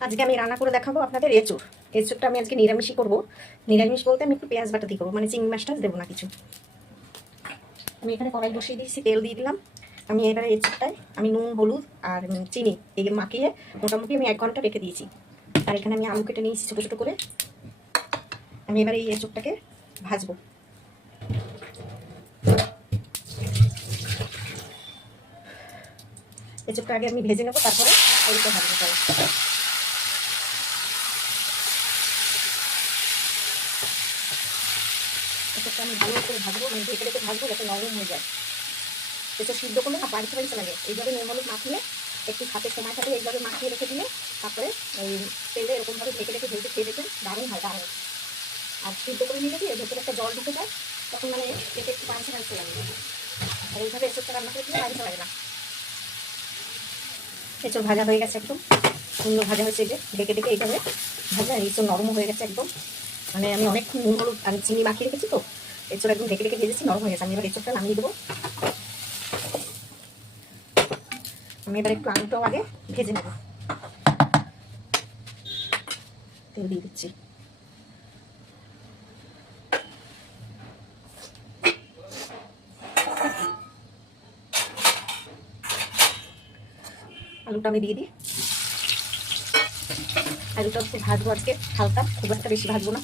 আজকে আমি রান্না করে দেখাবো আপনাদের এঁচোড়। এঁচোড়টা আমি আজকে নিরামিষই করবো। নিরামিষ বলতে আমি একটু পেঁয়াজ বাটা দিয়ে করবো, মানে চিংড়ি মাছটা দেবো না কিছু। আমি এখানে কড়াই বসিয়ে দিয়েছি, তেল দিয়ে দিলাম। আমি এবারে এঁচোড়টায় আমি নুন হলুদ আর চিনি এই মাখিয়ে মোটামুটি আমি 1 ঘন্টা রেখে দিয়েছি। আর এখানে আমি আলু কেটে নিয়েছি ছোটো ছোটো করে। আমি এবারে এই এঁচোড়টাকে ভাজবো। এঁচোড়টা আগে আমি ভেজে নেবো, তারপরে আলুটা ভাজবো। চলো, এঁচোড়টা আমি ভালো করে ভাজবো, মানে ঢেকে ঢেকে ভাজবো যাতে নরম হয়ে যায়। এঁচোড় সিদ্ধ করলে না বাড়িতে বাড়িতে লাগে। এইভাবে নুন হলুদ মাখিয়ে একটু হাতে সময় থাকে, এইভাবে মাখিয়ে রেখে দিলে তারপরে ওই তেলে এরকমভাবে ঢেকে ঢেকে ভেজে খেয়ে দেখবেন দারুণ হয়, দারুণ। আর সিদ্ধ করে নিলে কি ভেতরে একটা জল ঢুকে যায়, তখন মানে পেটে একটু পাঞ্চে পাঞ্চে লাগে। আর এইভাবে এঁচোড়টা রান্না করে দিলে পাঞ্চে লাগে না। এঁচোড় ভাজা হয়ে গেছে, একদম সুন্দর ভাজা হয়েছে। এই যে ঢেকে ঢেকে এইভাবে ভাজা, এঁচোড় নরম হয়ে গেছে একদম। মানে আমি অনেকক্ষণ নুন হলুদ আর চিনি মাখিয়ে রেখেছি, তো এঁচোড় একদম ঢেকে ঢেকে ভেজেছি, নরম হয়ে গেছে। আমি এবার এঁচোড়টা নামিয়ে দেবো। আমি এবার একটু আলুটাও আগে ভেজে নেব। তেল দিয়ে দিচ্ছি। আলুটা আমি দিয়ে দিই। আলুটা একটু ভাজবো আজকে হালকা, খুব একটা বেশি ভাজবো না।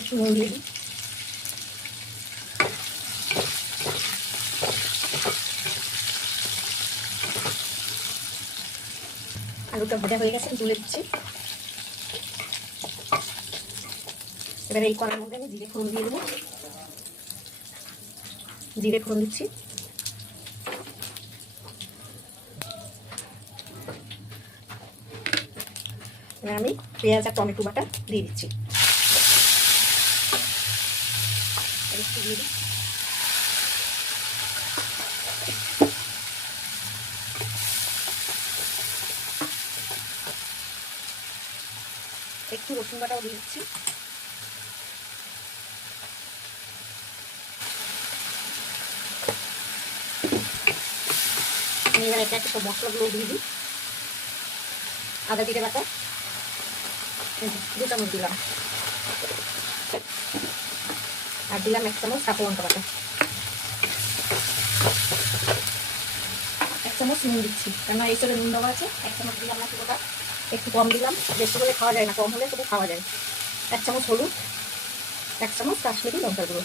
একটু নুন দিয়ে দিই। আলুটা ভাজা হয়ে গেছে, তুলে দিচ্ছি। এবার এই কড়ার মধ্যে আমি জিরে ফোড়ন দিয়ে দেবো। জিরে ফোড়ন দিচ্ছি। এবার আমি পেঁয়াজ আর টমেটো বাটা দিয়ে দিচ্ছি। একটু দিয়ে দিই। একটু রসুন বাটাও দিয়ে দিচ্ছি। আমি এবার একটা একটা সব মশলাগুলো দিয়ে দিই। আদা জিরে বাটা 2 চামচ দিলাম, আর দিলাম 1 চামচ কাঁচা লঙ্কা বাটা। 1 চামচ নুন দিচ্ছি, কেননা এই সবে নুন দেওয়া আছে। 1 চামচ দিলাম না, পুরোটা একটু কম দিলাম, বেশি হলে খাওয়া যায় না, কম হলে তবু খাওয়া যায়। 1 চামচ হলুদ, 1 চামচ কাশ্মীরি লঙ্কার গুঁড়ো।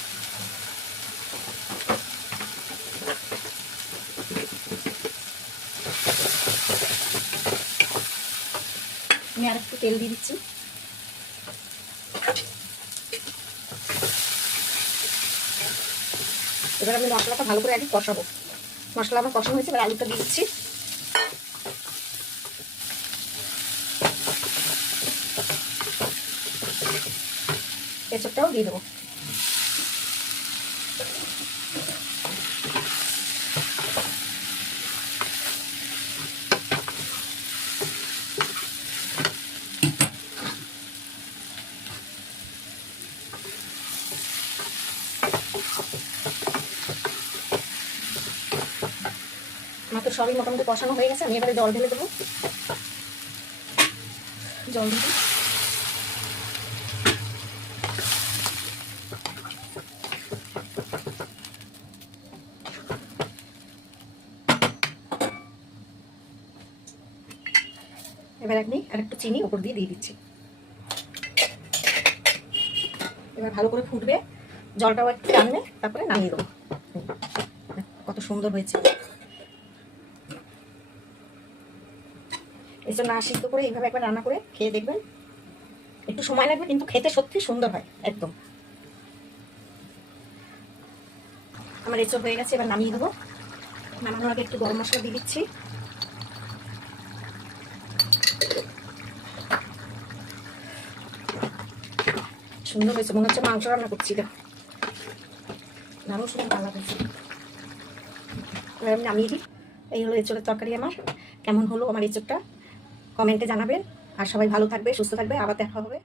আমি আর একটু তেল দিয়ে দিচ্ছি। এবার আমি মশলাটা ভালো করে আগে কষাবো। মশলা আমার কষানো হয়েছে, এবার আলুটা দিয়ে দিচ্ছি। এঁচোড়টাও দিয়ে দেবো। আমার তো সবই মোটামুটি কষানো হয়ে গেছে। আমি এবারে জল ঢেলে দেবো। জল দিয়ে এবার আমি আর একটু চিনি উপর দিয়ে দিচ্ছি। এবার ভালো করে ফুটবে, জলটাও একটু টানবে, তারপরে নামিয়ে দেবো। কত সুন্দর হয়েছে। এই জন্য না সিদ্ধ করে এইভাবে একবার রান্না করে খেয়ে দেখবেন। একটু সময় লাগবে, কিন্তু খেতে সত্যি সুন্দর হয় একদম। আমার এঁচোড় হয়ে গেছে, এবার নামিয়ে দেবো। নামানোর আগে একটু গরম মশলা দিয়ে দিচ্ছি। সুন্দর হয়েছে, মনে হচ্ছে মাংস রান্না করছি। দারুণ সুন্দর কালার হয়েছে। এবার আমি নামিয়ে দিই। এই হলো এঁচোড়ের তরকারি আমার। কেমন হলো আমার এঁচোড়টা কমেন্টে জানাবেন। আর সবাই ভালো থাকবে, সুস্থ থাকবে, আবার দেখা হবে।